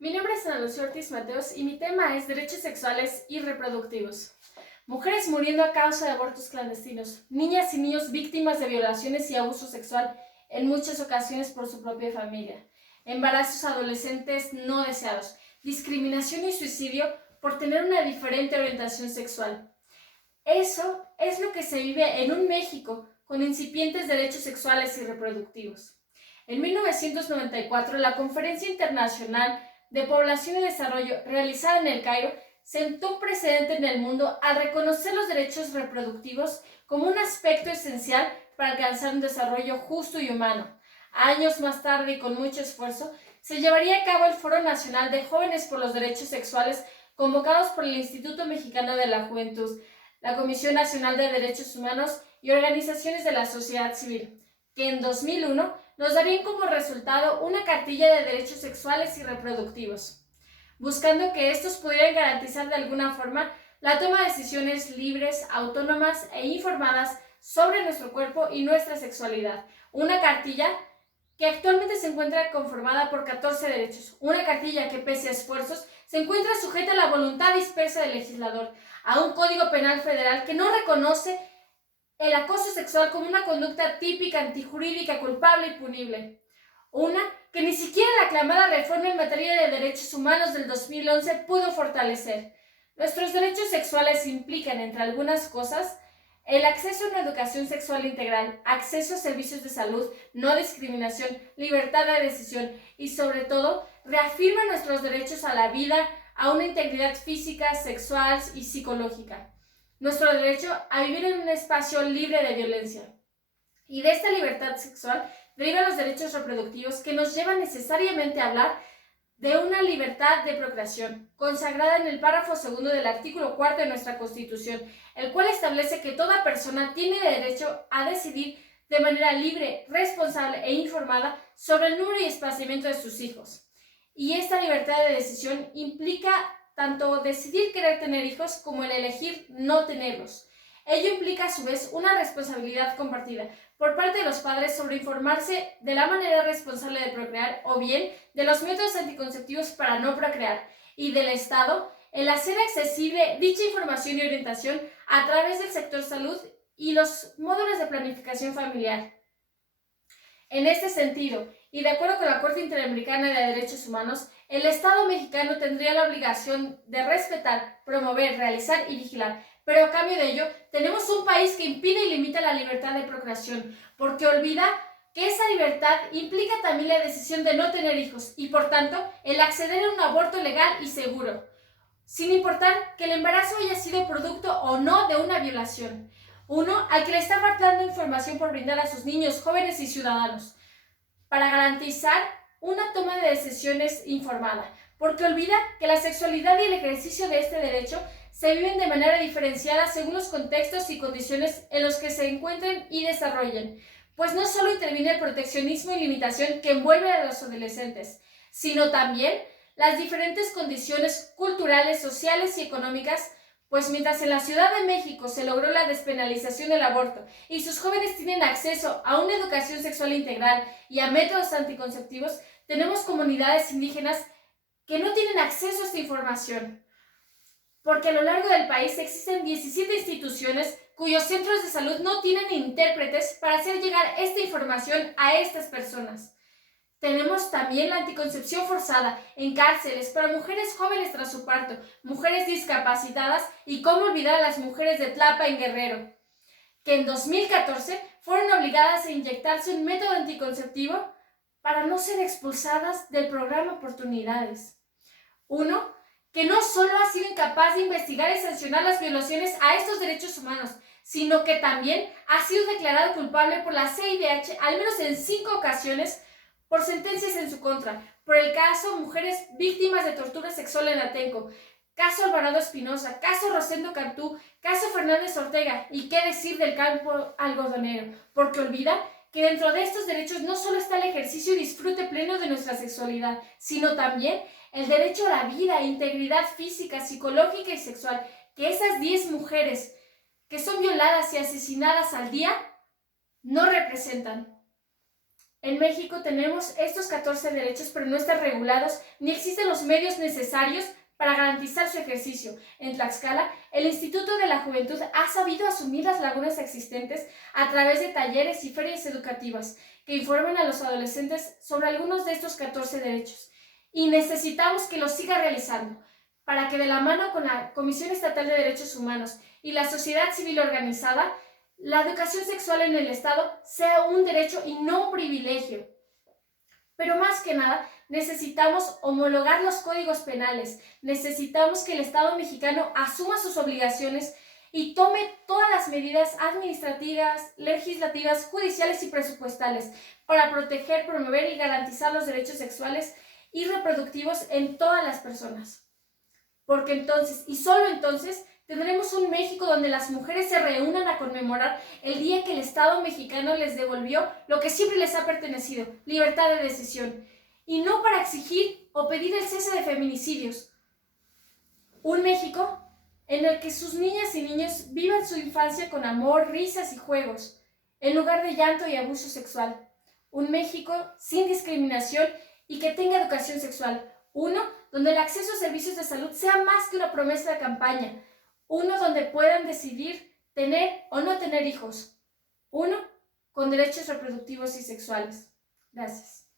Mi nombre es Ana Lucía Ortiz Mateos y mi tema es derechos sexuales y reproductivos. Mujeres muriendo a causa de abortos clandestinos, niñas y niños víctimas de violaciones y abuso sexual en muchas ocasiones por su propia familia, embarazos adolescentes no deseados, discriminación y suicidio por tener una diferente orientación sexual. Eso es lo que se vive en un México con incipientes derechos sexuales y reproductivos. En 1994, la Conferencia Internacional de Población y Desarrollo, realizada en El Cairo, sentó un precedente en el mundo al reconocer los derechos reproductivos como un aspecto esencial para alcanzar un desarrollo justo y humano. Años más tarde y con mucho esfuerzo, se llevaría a cabo el Foro Nacional de Jóvenes por los Derechos Sexuales, convocados por el Instituto Mexicano de la Juventud, la Comisión Nacional de Derechos Humanos y organizaciones de la sociedad civil, que en 2001 nos darían como resultado una cartilla de derechos sexuales y reproductivos, buscando que estos pudieran garantizar de alguna forma la toma de decisiones libres, autónomas e informadas sobre nuestro cuerpo y nuestra sexualidad. Una cartilla que actualmente se encuentra conformada por 14 derechos. Una cartilla que, pese a esfuerzos, se encuentra sujeta a la voluntad dispersa del legislador, a un Código Penal Federal que no reconoce el acoso sexual como una conducta típica, antijurídica, culpable y punible. Una que ni siquiera la aclamada reforma en materia de derechos humanos del 2011 pudo fortalecer. Nuestros derechos sexuales implican, entre algunas cosas, el acceso a una educación sexual integral, acceso a servicios de salud, no discriminación, libertad de decisión y, sobre todo, reafirma nuestros derechos a la vida, a una integridad física, sexual y psicológica. Nuestro derecho a vivir en un espacio libre de violencia. Y de esta libertad sexual derivan los derechos reproductivos que nos llevan necesariamente a hablar de una libertad de procreación, consagrada en el párrafo segundo del artículo 4 de nuestra Constitución, el cual establece que toda persona tiene derecho a decidir de manera libre, responsable e informada sobre el número y espaciamiento de sus hijos. Y esta libertad de decisión implica tanto decidir querer tener hijos como el elegir no tenerlos. Ello implica a su vez una responsabilidad compartida por parte de los padres sobre informarse de la manera responsable de procrear o bien de los métodos anticonceptivos para no procrear, y del Estado el hacer accesible dicha información y orientación a través del sector salud y los módulos de planificación familiar. En este sentido, y de acuerdo con la Corte Interamericana de Derechos Humanos, el Estado mexicano tendría la obligación de respetar, promover, realizar y vigilar. Pero a cambio de ello, tenemos un país que impide y limita la libertad de procreación, porque olvida que esa libertad implica también la decisión de no tener hijos y, por tanto, el acceder a un aborto legal y seguro, sin importar que el embarazo haya sido producto o no de una violación. Uno al que le está faltando información por brindar a sus niños, jóvenes y ciudadanos, para garantizar una toma de decisiones informada, porque olvida que la sexualidad y el ejercicio de este derecho se viven de manera diferenciada según los contextos y condiciones en los que se encuentren y desarrollen, pues no solo interviene el proteccionismo y limitación que envuelve a los adolescentes, sino también las diferentes condiciones culturales, sociales y económicas, pues mientras en la Ciudad de México se logró la despenalización del aborto y sus jóvenes tienen acceso a una educación sexual integral y a métodos anticonceptivos, tenemos comunidades indígenas que no tienen acceso a esta información, porque a lo largo del país existen 17 instituciones cuyos centros de salud no tienen intérpretes para hacer llegar esta información a estas personas. Tenemos también la anticoncepción forzada en cárceles para mujeres jóvenes tras su parto, mujeres discapacitadas y cómo olvidar a las mujeres de Tlapa en Guerrero, que en 2014 fueron obligadas a inyectarse un método anticonceptivo para no ser expulsadas del programa Oportunidades. Uno que no solo ha sido incapaz de investigar y sancionar las violaciones a estos derechos humanos, sino que también ha sido declarado culpable por la CIDH al menos en 5 ocasiones por sentencias en su contra, por el caso Mujeres Víctimas de Tortura Sexual en Atenco, caso Alvarado Espinosa, caso Rosendo Cantú, caso Fernández Ortega, y qué decir del campo algodonero, porque olvida que dentro de estos derechos no solo está el ejercicio y disfrute pleno de nuestra sexualidad, sino también el derecho a la vida, integridad física, psicológica y sexual, que esas 10 mujeres que son violadas y asesinadas al día no representan. En México tenemos estos 14 derechos, pero no están regulados ni existen los medios necesarios para garantizar su ejercicio. En Tlaxcala, el Instituto de la Juventud ha sabido asumir las lagunas existentes a través de talleres y ferias educativas que informen a los adolescentes sobre algunos de estos 14 derechos. Y necesitamos que lo siga realizando para que de la mano con la Comisión Estatal de Derechos Humanos y la sociedad civil organizada, la educación sexual en el Estado sea un derecho y no un privilegio. Pero más que nada, necesitamos homologar los códigos penales, necesitamos que el Estado mexicano asuma sus obligaciones y tome todas las medidas administrativas, legislativas, judiciales y presupuestales para proteger, promover y garantizar los derechos sexuales y reproductivos en todas las personas. Porque entonces, y solo entonces, tendremos un México donde las mujeres se reúnan a conmemorar el día que el Estado mexicano les devolvió lo que siempre les ha pertenecido, libertad de decisión, y no para exigir o pedir el cese de feminicidios. Un México en el que sus niñas y niños vivan su infancia con amor, risas y juegos, en lugar de llanto y abuso sexual. Un México sin discriminación y que tenga educación sexual. Uno donde el acceso a servicios de salud sea más que una promesa de campaña. Uno donde puedan decidir tener o no tener hijos. Uno con derechos reproductivos y sexuales. Gracias.